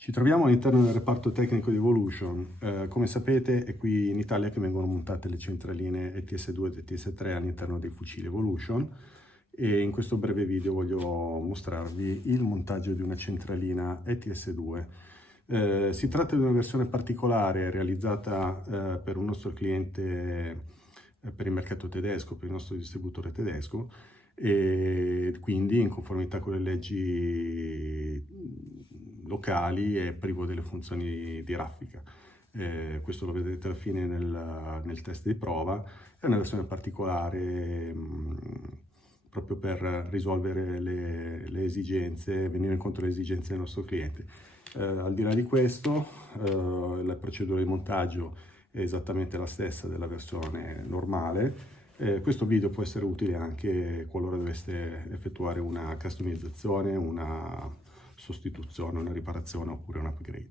Ci troviamo all'interno del reparto tecnico di Evolution. Come sapete è qui in Italia che vengono montate le centraline ETS2 e ETS3 all'interno dei fucili Evolution e in questo breve video voglio mostrarvi il montaggio di una centralina ETS2. Si tratta di una versione particolare realizzata per un nostro cliente per il mercato tedesco, per il nostro distributore tedesco, e quindi in conformità con le leggi locali e privo delle funzioni di raffica. Questo lo vedrete alla fine nel test di prova. È una versione particolare proprio per risolvere le esigenze, venire incontro alle esigenze del nostro cliente. Al di là di questo, la procedura di montaggio è esattamente la stessa della versione normale. Questo video può essere utile anche qualora doveste effettuare una customizzazione, una sostituzione, una riparazione oppure un upgrade,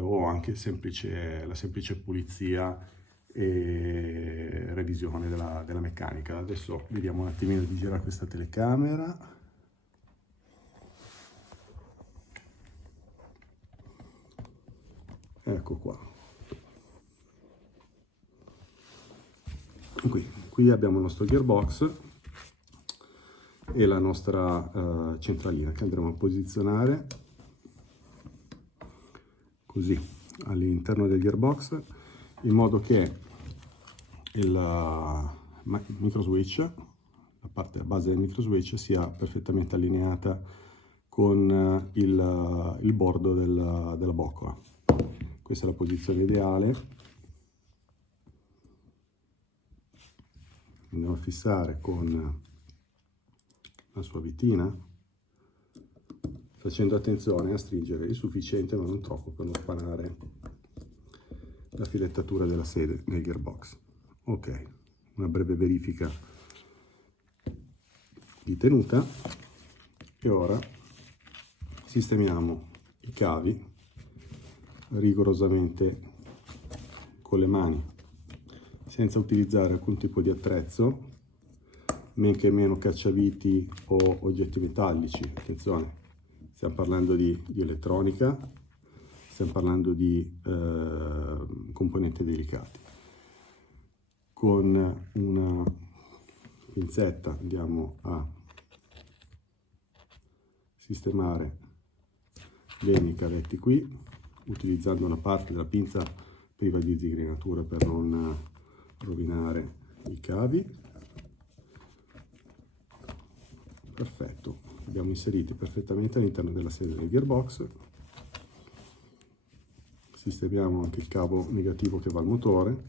o anche la semplice pulizia e revisione della meccanica. Adesso vediamo un attimino di girare questa telecamera. Ecco qua. Qui abbiamo il nostro gearbox e la nostra centralina che andremo a posizionare così all'interno del gearbox, in modo che il micro switch, la parte base del micro switch, sia perfettamente allineata con il bordo della boccola. Questa è la posizione ideale. Andiamo a fissare con la sua vitina, facendo attenzione a stringere il sufficiente ma non troppo per non spanare la filettatura della sede nel gearbox. Ok, una breve verifica di tenuta e ora sistemiamo i cavi rigorosamente con le mani, senza utilizzare alcun tipo di attrezzo, men che meno cacciaviti o oggetti metallici. Attenzione, stiamo parlando di elettronica, stiamo parlando di componenti delicati. Con una pinzetta andiamo a sistemare bene i cavetti qui, utilizzando una parte della pinza priva di zigrinatura per non rovinare i cavi. Perfetto, li abbiamo inseriti perfettamente all'interno della sede del gearbox. Sistemiamo anche il cavo negativo che va al motore.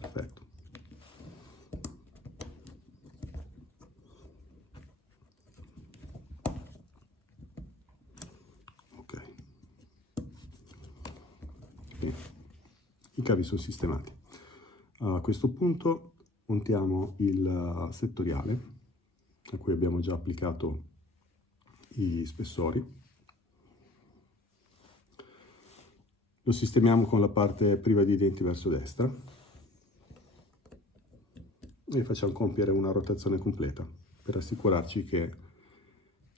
Perfetto. Ok. Bene. I cavi sono sistemati. A questo punto montiamo il settoriale a cui abbiamo già applicato i spessori. Lo sistemiamo con la parte priva di denti verso destra e facciamo compiere una rotazione completa per assicurarci che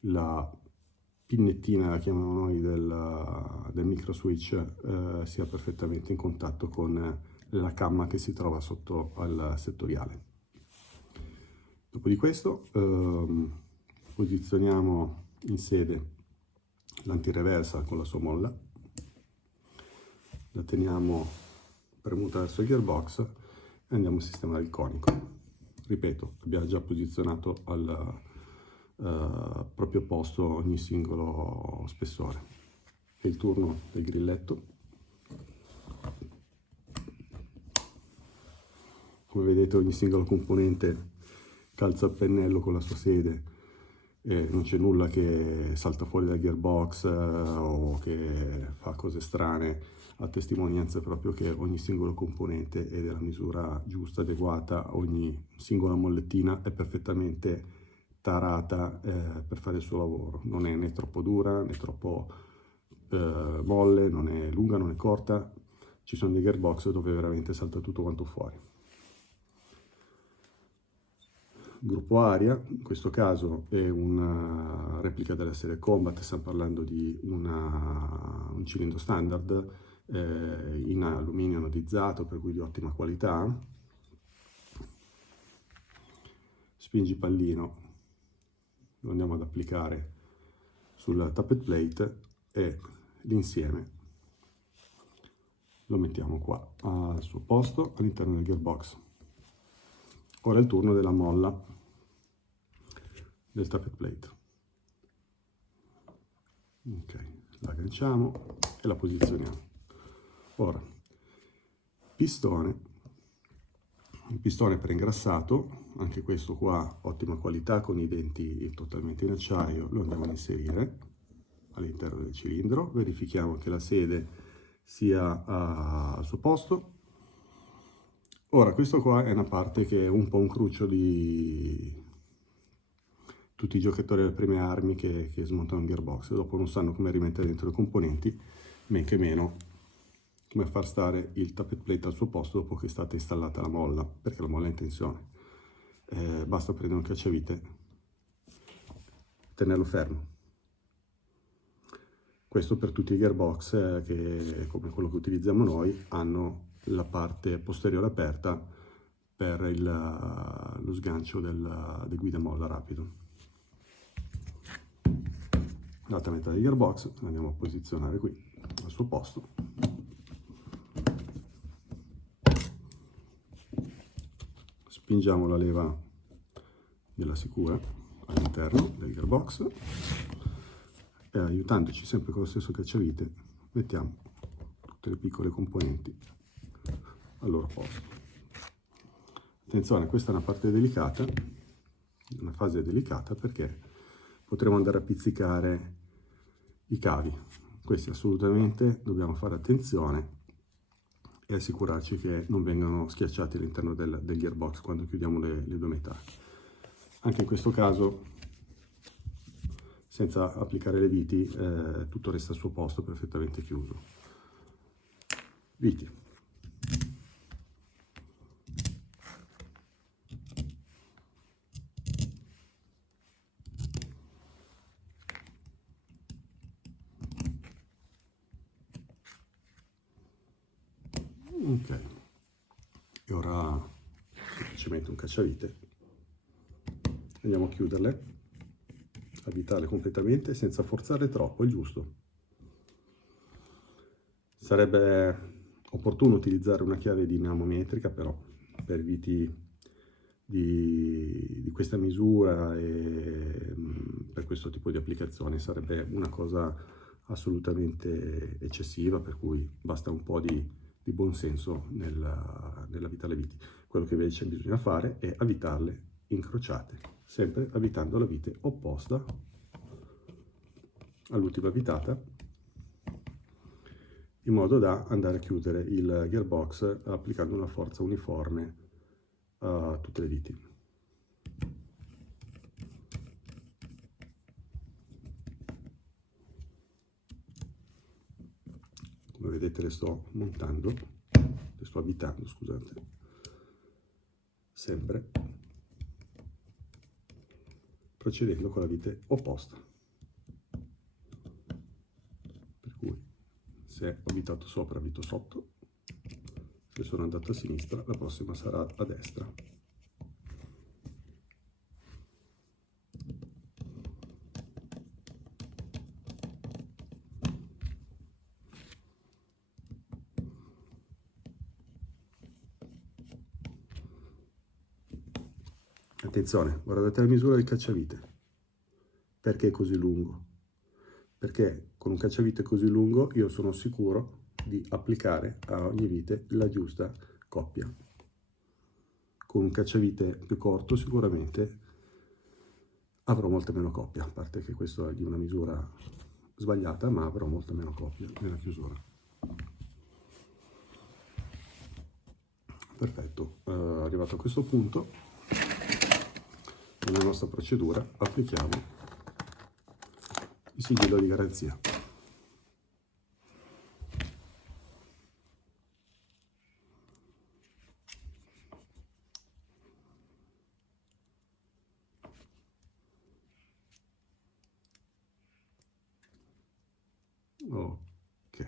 la pinnettina, la chiamiamo noi, del micro switch sia perfettamente in contatto con la camma che si trova sotto al settoriale. Dopo di questo posizioniamo in sede l'antireversa con la sua molla, la teniamo premuta verso il gearbox e andiamo a sistemare il conico. Ripeto, abbiamo già posizionato al proprio posto ogni singolo spessore. È il turno del grilletto. Come vedete, ogni singolo componente calza a pennello con la sua sede, non c'è nulla che salta fuori dal gearbox o che fa cose strane, a testimonianza proprio che ogni singolo componente è della misura giusta, adeguata, ogni singola mollettina è perfettamente tarata per fare il suo lavoro. Non è né troppo dura né troppo molle, non è lunga, non è corta. Ci sono dei gearbox dove veramente salta tutto quanto fuori. gruppo Aria, in questo caso è una replica della serie Combat, stiamo parlando di un cilindro standard in alluminio anodizzato, per cui di ottima qualità. Spingipallino lo andiamo ad applicare sul tappet plate e l'insieme lo mettiamo qua al suo posto all'interno del gearbox. Ora è il turno della molla del tappet plate. Ok, la agganciamo e la posizioniamo. Ora, pistone, il pistone preingrassato, anche questo qua ottima qualità con i denti totalmente in acciaio, lo andiamo ad inserire all'interno del cilindro, verifichiamo che la sede sia al suo posto. Ora, questo qua è una parte che è un po' un cruccio di tutti i giocatori delle prime armi che smontano un gearbox, dopo non sanno come rimettere dentro i componenti, men che meno come far stare il tappet plate al suo posto dopo che è stata installata la molla, perché la molla è in tensione. Basta prendere un cacciavite, tenerlo fermo. Questo per tutti i gearbox che, come quello che utilizziamo noi, hanno la parte posteriore aperta per lo sgancio del guida molla rapido. L'altra metà del gearbox la andiamo a posizionare qui al suo posto. Spingiamo la leva della sicura all'interno del gearbox e, aiutandoci sempre con lo stesso cacciavite, mettiamo tutte le piccole componenti al loro posto. Attenzione, questa è una parte delicata, una fase delicata, perché potremo andare a pizzicare i cavi. Questi assolutamente dobbiamo fare attenzione e assicurarci che non vengano schiacciati all'interno del gearbox quando chiudiamo le due metà. Anche in questo caso, senza applicare le viti, tutto resta al suo posto perfettamente chiuso. Viti. Ok, e ora semplicemente un cacciavite, andiamo a chiuderle, avvitarle completamente senza forzare troppo, il giusto. Sarebbe opportuno utilizzare una chiave dinamometrica, però per viti di questa misura e per questo tipo di applicazione sarebbe una cosa assolutamente eccessiva, per cui basta un po' di buon senso nell'avvitare le viti. Quello che invece bisogna fare è avvitarle incrociate, sempre avvitando la vite opposta all'ultima avvitata, in modo da andare a chiudere il gearbox applicando una forza uniforme a tutte le viti. Come vedete le sto montando, le sto avvitando, scusate, sempre procedendo con la vite opposta. Per cui se ho avvitato sopra, avvito sotto, se sono andato a sinistra, la prossima sarà a destra. Attenzione, guardate la misura del cacciavite. Perché è così lungo? Perché con un cacciavite così lungo io sono sicuro di applicare a ogni vite la giusta coppia. Con un cacciavite più corto sicuramente avrò molta meno coppia, a parte che questo è di una misura sbagliata, ma avrò molta meno coppia nella chiusura. Perfetto, arrivato a questo punto, nella nostra procedura applichiamo il sigillo di garanzia. Ok,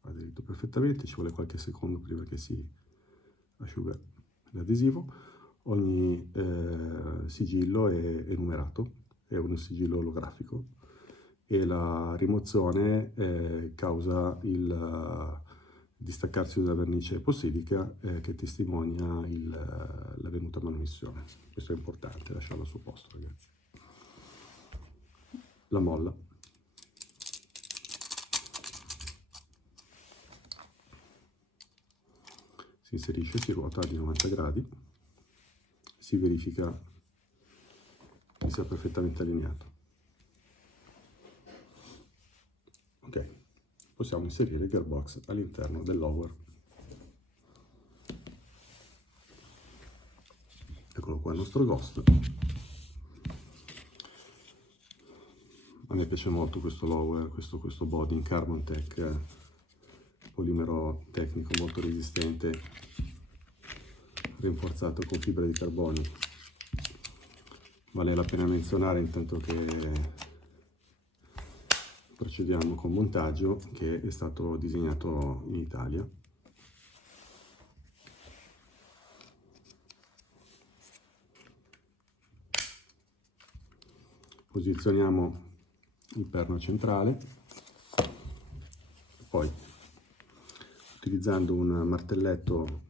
ha aderito perfettamente, ci vuole qualche secondo prima che si asciuga l'adesivo. Ogni sigillo è numerato, è un sigillo olografico e la rimozione causa il distaccarsi della vernice epossidica che testimonia l'avvenuta manomissione. Questo è importante, lasciarlo al suo posto, ragazzi. La molla. Si inserisce, si ruota di 90 gradi, si verifica che sia perfettamente allineato. Ok, possiamo inserire il gearbox all'interno del lower. Eccolo qua il nostro Ghost. A me piace molto questo lower, questo body in Carbon Tech, polimero tecnico molto resistente, rinforzato con fibra di carbonio. Vale la pena menzionare, intanto che procediamo con montaggio, che è stato disegnato in Italia. Posizioniamo il perno centrale, poi utilizzando un martelletto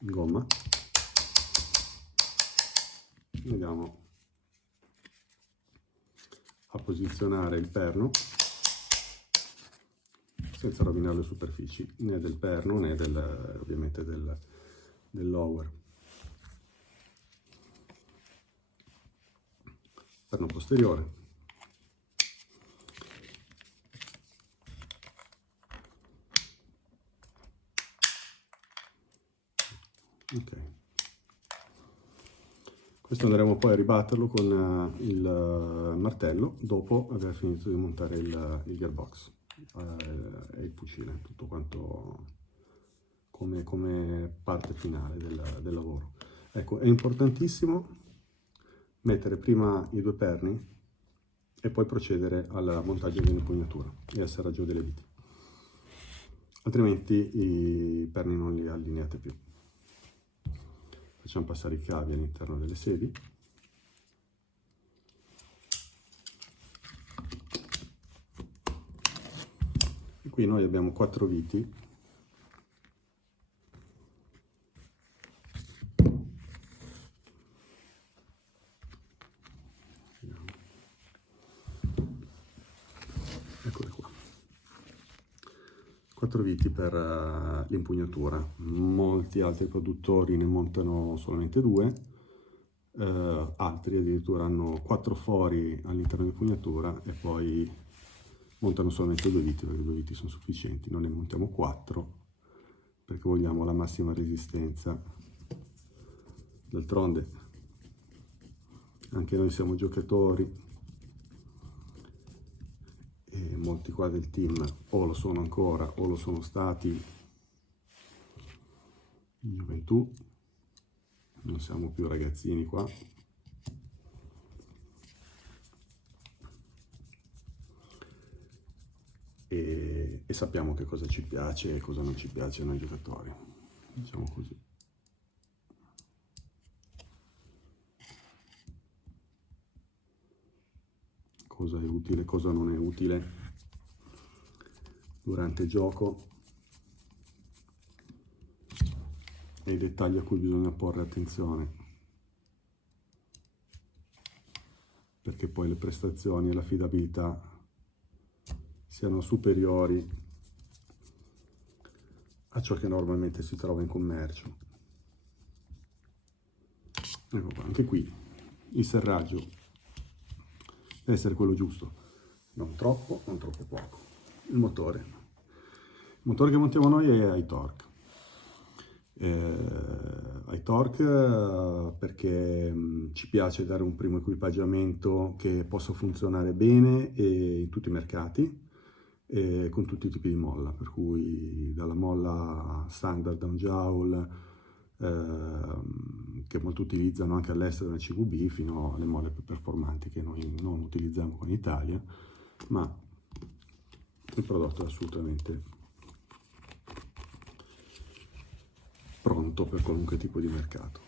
in gomma andiamo a posizionare il perno senza rovinare le superfici né del perno né ovviamente del lower. Perno posteriore. Ok. Questo andremo poi a ribatterlo con il martello dopo aver finito di montare il gearbox e il fucile, tutto quanto come parte finale del lavoro. Ecco, è importantissimo mettere prima i due perni e poi procedere al montaggio dell'impugnatura e al serraggio delle viti, altrimenti i perni non li allineate più. Facciamo passare i cavi all'interno delle sedi. E qui noi abbiamo 4 viti. Eccole qua. 4 viti per l'impugnatura. Molti altri produttori ne montano solamente 2, altri addirittura hanno 4 fori all'interno dell'impugnatura e poi montano solamente 2 viti, perché 2 viti sono sufficienti. Noi ne montiamo 4 perché vogliamo la massima resistenza. D'altronde anche noi siamo giocatori e molti qua del team o lo sono ancora o lo sono stati in gioventù, non siamo più ragazzini qua. E sappiamo che cosa ci piace e cosa non ci piace a noi giocatori, diciamo così. Cosa è utile, cosa non è utile durante il gioco e i dettagli a cui bisogna porre attenzione, perché poi le prestazioni e l'affidabilità siano superiori a ciò che normalmente si trova in commercio. Ecco qua, anche qui il serraggio deve essere quello giusto, non troppo, non troppo poco. Il motore che montiamo noi è iTorque. iTorque perché ci piace dare un primo equipaggiamento che possa funzionare bene in tutti i mercati e con tutti i tipi di molla, per cui dalla molla standard da un joule che molti utilizzano anche all'estero nel CVB, fino alle molle più performanti che noi non utilizziamo qua in Italia, ma il prodotto è assolutamente pronto per qualunque tipo di mercato.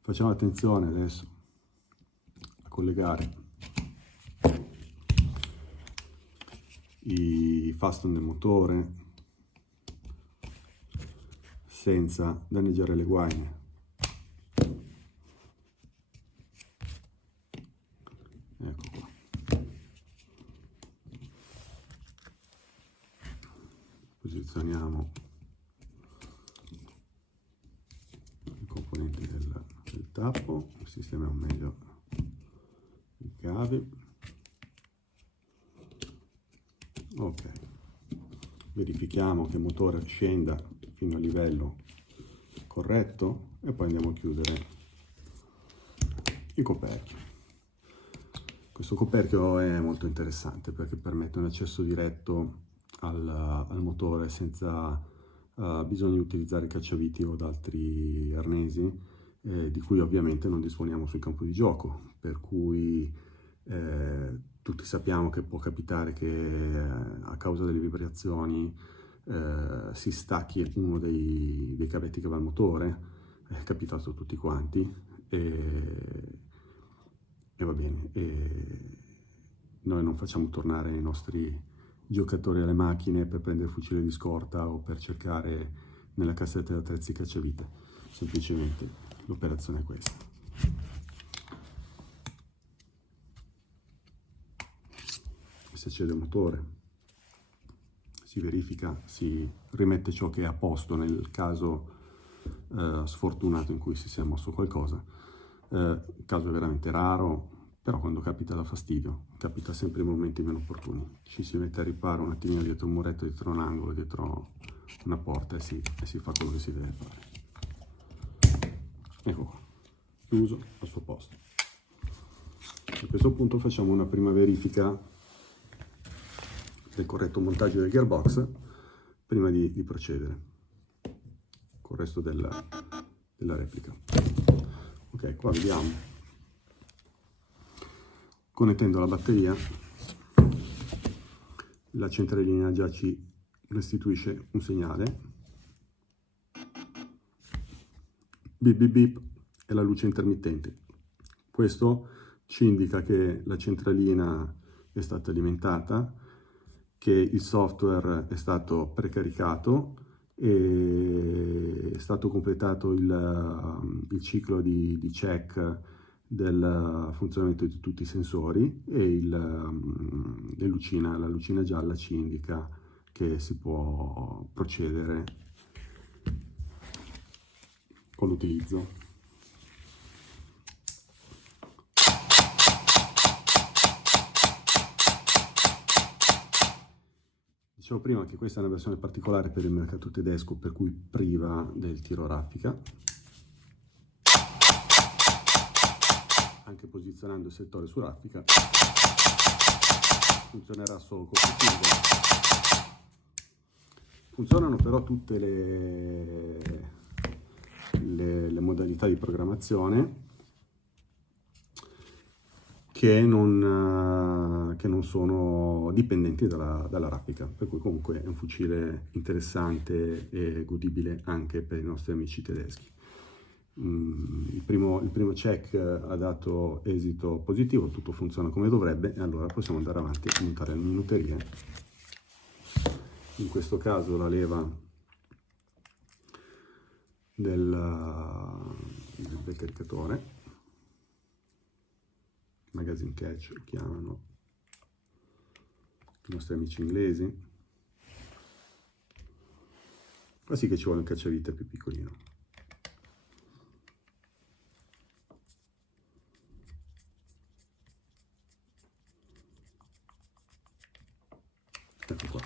Facciamo attenzione adesso a collegare i fasten del motore senza danneggiare le guaine. Ecco qua. Posizioniamo i componenti del tappo, sistemiamo meglio i cavi. Ok, verifichiamo che il motore scenda fino al livello corretto e poi andiamo a chiudere il coperchio. Questo coperchio è molto interessante perché permette un accesso diretto al motore senza bisogno di utilizzare cacciaviti o altri arnesi, di cui ovviamente non disponiamo sul campo di gioco, per cui tutti sappiamo che può capitare che a causa delle vibrazioni si stacchi uno dei cavetti che va al motore. È capitato a tutti quanti e va bene, noi non facciamo tornare i nostri giocatori alle macchine per prendere il fucile di scorta o per cercare nella cassetta di attrezzi cacciavite, semplicemente l'operazione è questa. Si accende il motore, si verifica, si rimette ciò che è a posto nel caso sfortunato in cui si sia mosso qualcosa. Il caso è veramente raro, però quando capita dà fastidio, capita sempre in momenti meno opportuni. Ci si mette a riparo un attimino dietro un muretto, dietro un angolo, dietro una porta e si fa quello che si deve fare. Ecco qua, chiuso al suo posto. A questo punto facciamo una prima verifica del corretto montaggio del gearbox prima di procedere con il resto della replica. Ok, qua vediamo, connettendo la batteria, la centralina già ci restituisce un segnale, bip bip bip, e la luce intermittente. Questo ci indica che la centralina è stata alimentata, che il software è stato precaricato e è stato completato il ciclo di check del funzionamento di tutti i sensori e la lucina gialla ci indica che si può procedere con l'utilizzo. Dicevo prima che questa è una versione particolare per il mercato tedesco, per cui priva del tiro a raffica. Anche posizionando il settore su raffica funzionerà solo con fucile. Funzionano però tutte le modalità di programmazione che non sono dipendenti dalla raffica, per cui comunque è un fucile interessante e godibile anche per i nostri amici tedeschi. Il primo check ha dato esito positivo, tutto funziona come dovrebbe e allora possiamo andare avanti a montare le minuterie. In questo caso la leva del caricatore, magazine catch lo chiamano i nostri amici inglesi. Qua sì che ci vuole un cacciavite più piccolino. Ecco qua,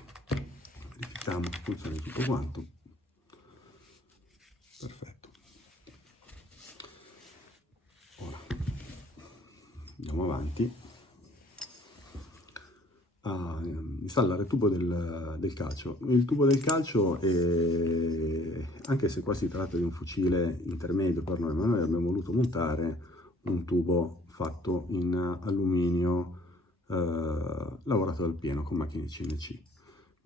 verifichiamo che funzioni tutto quanto. Perfetto. Ora andiamo avanti a installare il tubo del calcio. Il tubo del calcio anche se qua si tratta di un fucile intermedio per noi, ma noi abbiamo voluto montare un tubo fatto in alluminio lavorato dal pieno con macchine CNC.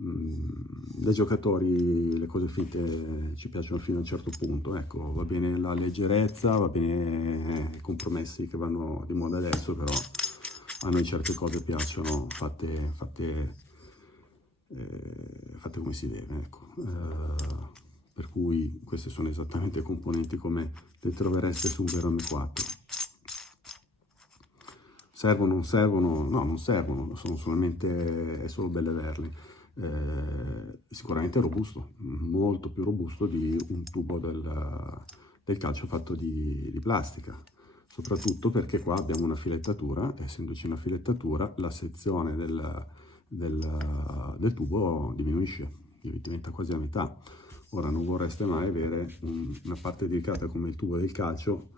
Da giocatori le cose finte ci piacciono fino a un certo punto, ecco, va bene la leggerezza, va bene i compromessi che vanno di moda adesso, però a noi certe cose piacciono fatte come si deve, ecco. Per cui queste sono esattamente componenti come le trovereste su un vero M4. Servono, non servono? No, non servono, sono solamente, è solo bello averle. Sicuramente è robusto, molto più robusto di un tubo del calcio fatto di plastica, soprattutto perché qua abbiamo una filettatura, essendoci una filettatura la sezione del tubo diminuisce, diventa quasi a metà. Ora non vorreste mai avere una parte delicata come il tubo del calcio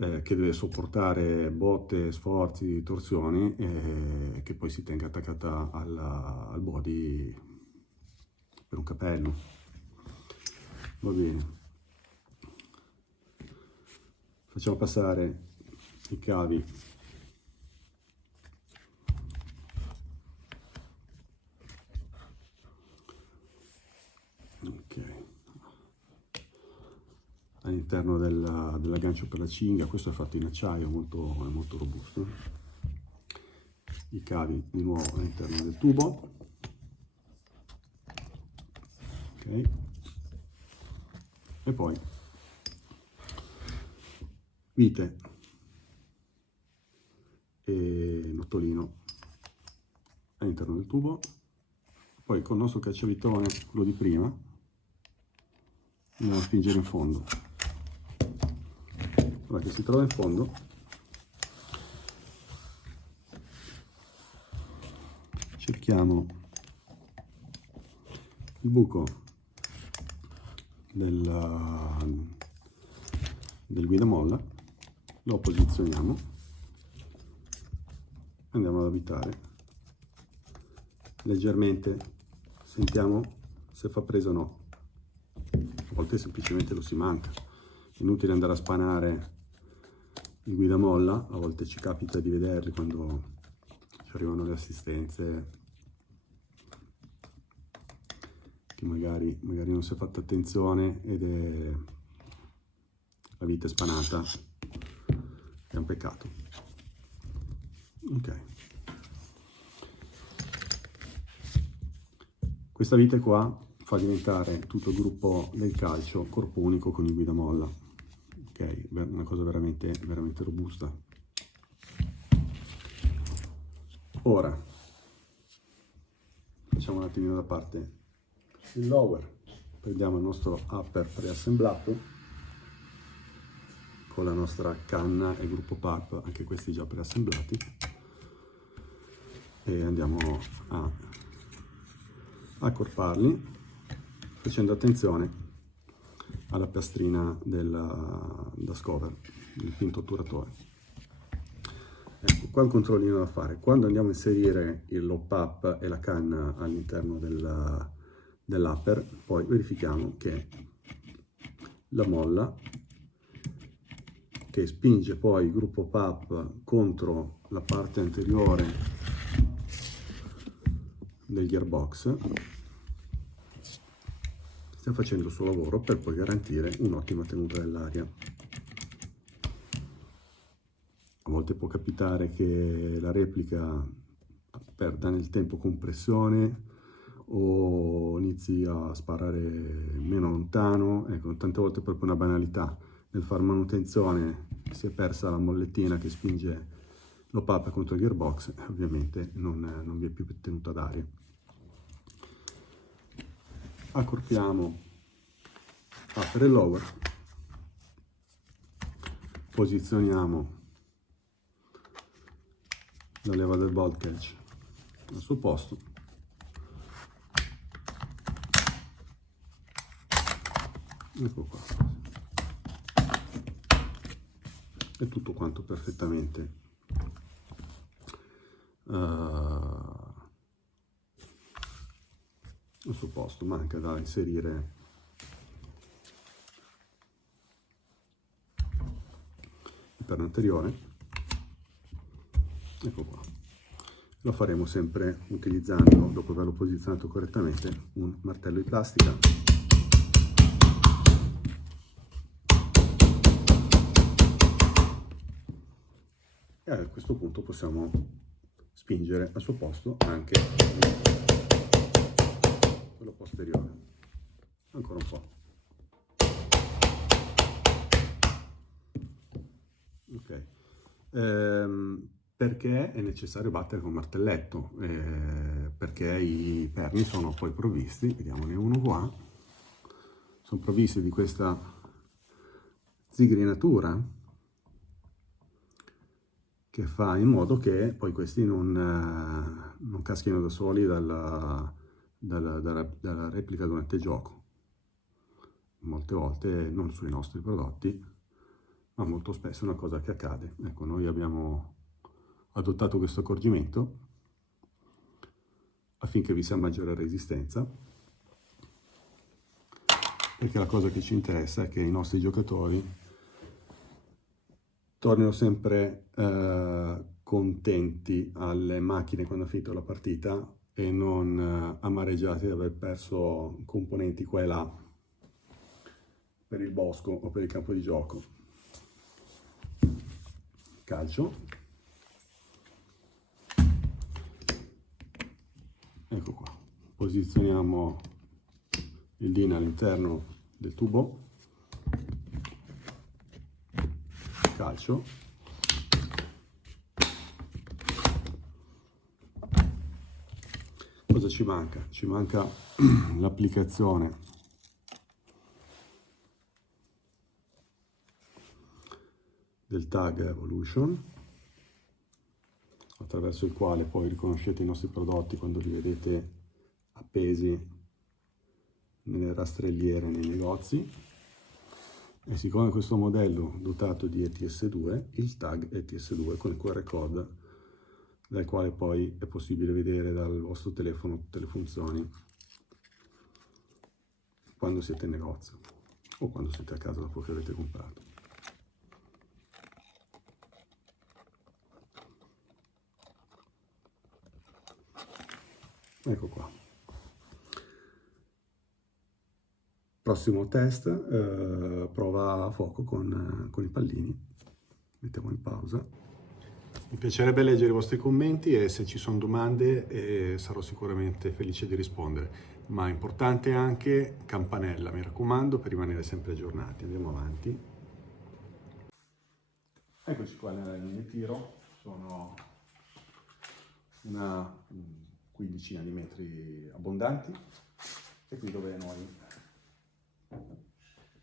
che deve sopportare botte, sforzi, torsioni e che poi si tenga attaccata al body per un capello. Va bene. Facciamo passare i cavi all'interno dell'aggancio per la cinghia. Questo è fatto in acciaio, è molto robusto. I cavi di nuovo all'interno del tubo. Ok. E poi vite e nottolino all'interno del tubo. Poi con il nostro cacciavitone, quello di prima, andiamo a spingere in fondo. Ora che si trova in fondo, cerchiamo il buco del guidamolla, lo posizioniamo, andiamo ad avvitare leggermente, sentiamo se fa presa o no. A volte semplicemente lo si manca, inutile andare a spanare il guidamolla, a volte ci capita di vederli quando ci arrivano le assistenze che magari non si è fatta attenzione ed è la vite spanata, è un peccato. Ok, questa vite qua fa diventare tutto il gruppo del calcio corpo unico con il guidamolla. Ok, una cosa veramente robusta. Ora facciamo un attimino da parte il lower, prendiamo il nostro upper preassemblato con la nostra canna e gruppo PAP, anche questi già preassemblati, e andiamo a accorparli facendo attenzione alla piastrina da scover, il finto otturatore. Ecco, qua il controllino da fare. Quando andiamo a inserire il low up e la canna all'interno dell'upper, poi verifichiamo che la molla che spinge poi il gruppo PAP contro la parte anteriore del gearbox sta facendo il suo lavoro per poi garantire un'ottima tenuta dell'aria. A volte può capitare che la replica perda nel tempo compressione o inizi a sparare meno lontano. Ecco, tante volte è proprio una banalità. Nel far manutenzione si è persa la mollettina che spinge l'OPAP contro il gearbox, ovviamente non vi è più tenuta d'aria. Accorpiamo upper e lower, posizioniamo la leva del bolt catch al suo posto, ecco qua, è tutto quanto perfettamente al suo posto. Manca da inserire il perno anteriore, ecco qua. Lo faremo sempre utilizzando, dopo averlo posizionato correttamente, un martello di plastica. E a questo punto possiamo spingere al suo posto anche quello posteriore. Ancora un po'. Ok. Perché è necessario battere con martelletto? Perché i perni sono poi provvisti, vediamone uno qua, sono provvisti di questa zigrinatura che fa in modo che poi questi non caschino da soli dalla replica durante il gioco. Molte volte, non sui nostri prodotti, ma molto spesso è una cosa che accade. Ecco, noi abbiamo adottato questo accorgimento affinché vi sia maggiore resistenza, perché la cosa che ci interessa è che i nostri giocatori tornino sempre contenti alle macchine quando ha finito la partita e non amareggiati di aver perso componenti qua e là per il bosco o per il campo di gioco. Calcio. Ecco qua. Posizioniamo il DIN all'interno del tubo. Calcio. Cosa ci manca? Ci manca l'applicazione del tag Evolution, attraverso il quale poi riconoscete i nostri prodotti quando li vedete appesi nelle rastrelliere nei negozi. E siccome questo modello è dotato di ETS2, il tag ETS2 con il QR code, dal quale poi è possibile vedere dal vostro telefono tutte le funzioni quando siete in negozio o quando siete a casa dopo che avete comprato. Ecco qua. Prossimo test, prova a fuoco con i pallini. Mettiamo in pausa. Mi piacerebbe leggere i vostri commenti e se ci sono domande sarò sicuramente felice di rispondere. Ma è importante anche campanella, mi raccomando, per rimanere sempre aggiornati. Andiamo avanti. Eccoci qua nella linea di tiro, sono una quindicina di metri abbondanti e qui dove noi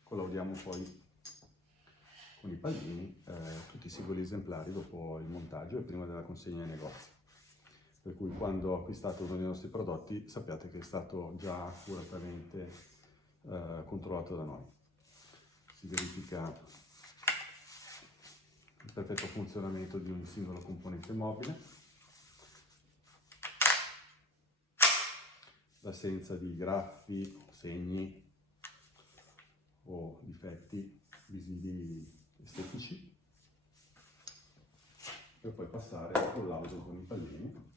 collaudiamo poi con i pallini tutti i singoli esemplari dopo il montaggio e prima della consegna ai negozi. Per cui quando acquistate uno dei nostri prodotti sappiate che è stato già accuratamente controllato da noi. Si verifica il perfetto funzionamento di ogni singolo componente mobile, l'assenza di graffi, segni o difetti visivi estetici, per poi passare al collaudo con i pallini.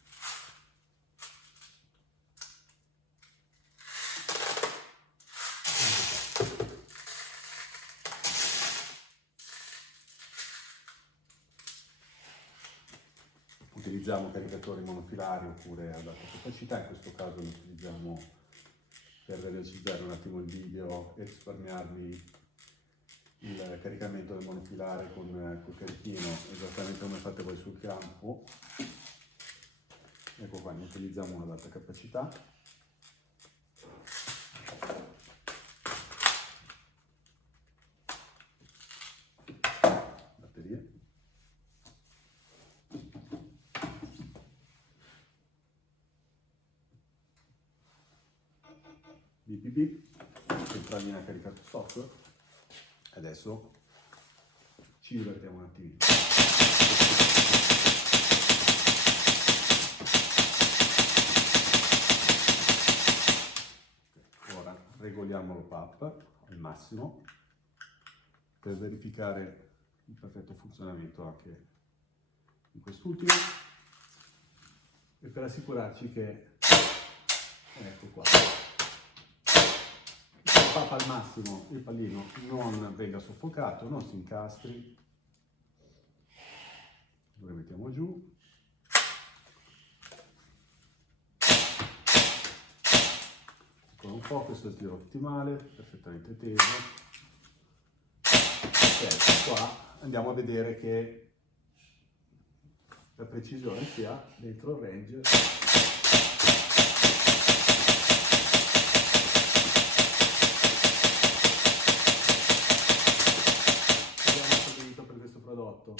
Utilizziamo caricatori monofilari oppure ad alta capacità, in questo caso li utilizziamo per velocizzare un attimo il video e risparmiarvi il caricamento del monofilare con il carichino, esattamente come fate voi sul campo. Ecco qua, ne utilizziamo una ad alta capacità. Batterie. BPP, centralina ha caricato software. Adesso ci divertiamo un attimino. Ora regoliamo lo PAP al massimo per verificare il perfetto funzionamento anche di quest'ultimo. e per assicurarci che, ecco qua, pappa al massimo il pallino non venga soffocato, non si incastri. Lo rimettiamo giù. Ancora un po', questo è il tiro ottimale, perfettamente teso. Ok, qua andiamo a vedere che la precisione sia dentro il range. Abbiamo stabilito per questo prodotto.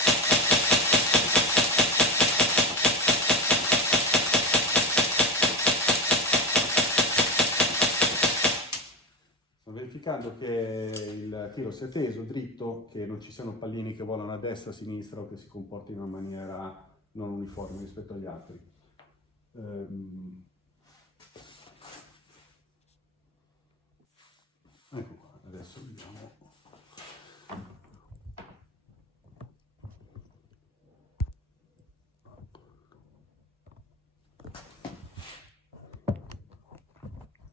Sto verificando che il tiro sia teso, dritto, che non ci siano pallini che volano a destra, a sinistra o che si comportino in maniera non uniforme rispetto agli altri. Ecco qua, adesso vediamo.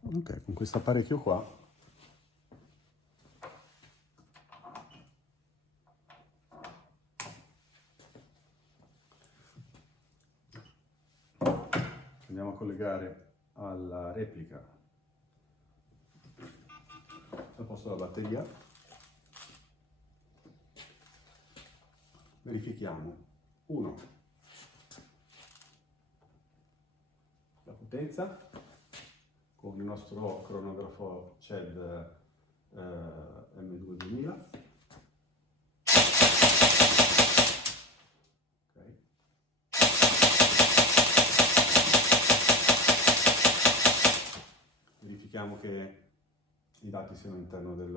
Ok, con questo apparecchio qua andiamo a collegare alla replica al posto della batteria. Verifichiamo 1 la potenza con il nostro cronografo CED M2 2000. Okay. Verifichiamo che i dati siano all'interno del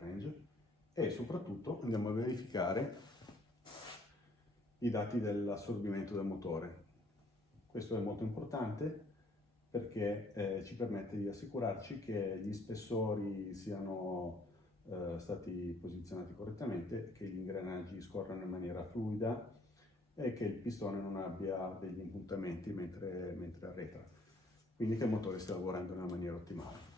range e soprattutto andiamo a verificare i dati dell'assorbimento del motore. Questo è molto importante perché ci permette di assicurarci che gli spessori siano stati posizionati correttamente, che gli ingranaggi scorrano in maniera fluida e che il pistone non abbia degli impuntamenti mentre arretra, quindi che il motore stia lavorando nella maniera ottimale.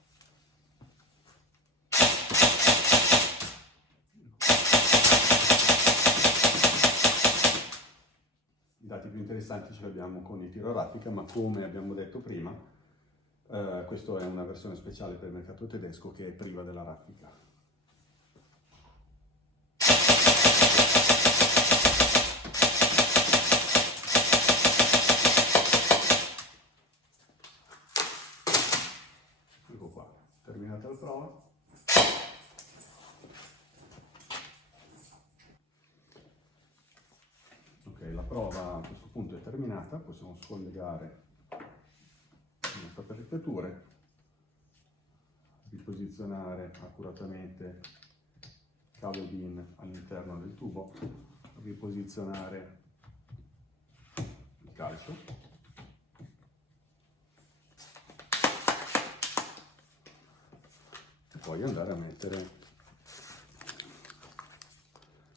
I dati più interessanti ce li abbiamo con il tiro a raffica, ma come abbiamo detto prima, questa è una versione speciale per il mercato tedesco che è priva della raffica. Ecco qua, terminata la prova. Ok, la prova a questo punto è terminata, possiamo scollegare le nostre apparecchiature, riposizionare accuratamente il cavo DIN all'interno del tubo, riposizionare il calcio e poi andare a mettere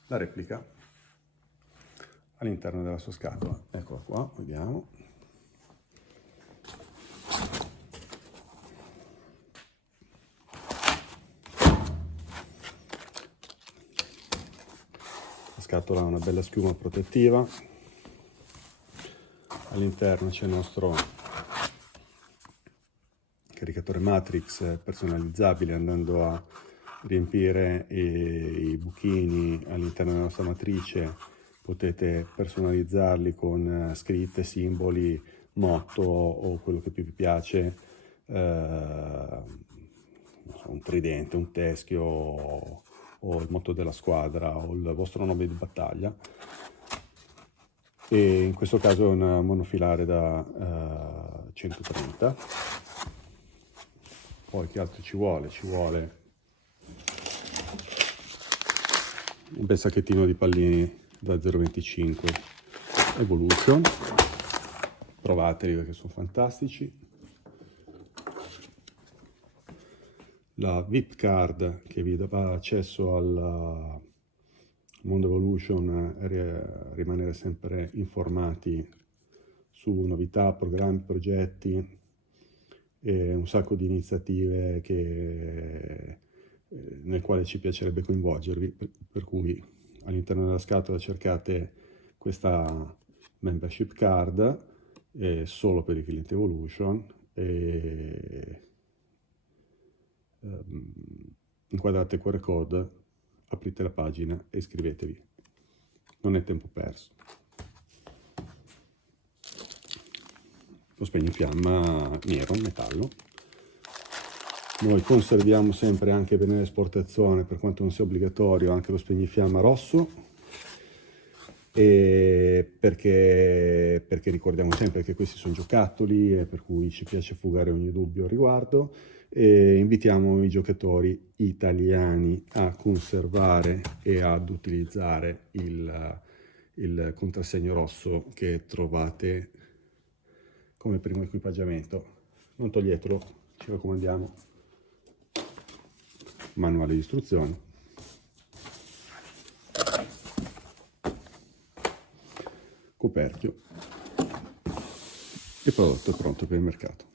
la replica all'interno della sua scatola. Eccola qua, vediamo. La scatola ha una bella schiuma protettiva, all'interno c'è il nostro caricatore matrix personalizzabile, andando a riempire i buchini all'interno della nostra matrice potete personalizzarli con scritte, simboli, motto o quello che più vi piace, un tridente, un teschio o il motto della squadra o il vostro nome di battaglia. E in questo caso è un monofilare da 130. Poi che altro ci vuole? Ci vuole un bel sacchettino di pallini da 0,25 Evolution, provateli perché sono fantastici. La VIP Card che vi dà accesso al mondo Evolution, rimanere sempre informati su novità, programmi, progetti e un sacco di iniziative nel quale ci piacerebbe coinvolgervi, per cui all'interno della scatola cercate questa membership card solo per i clienti Evolution e inquadrate il QR code, aprite la pagina e iscrivetevi. Non è tempo perso. Lo spegnifiamma nero, metallo. Noi conserviamo sempre, anche per l'esportazione, per quanto non sia obbligatorio, anche lo spegnifiamma rosso, perché ricordiamo sempre che questi sono giocattoli e per cui ci piace fugare ogni dubbio al riguardo, e invitiamo i giocatori italiani a conservare e ad utilizzare il contrassegno rosso che trovate come primo equipaggiamento. Non toglietelo, ci raccomandiamo. Manuale di istruzioni, coperchio, il prodotto è pronto per il mercato.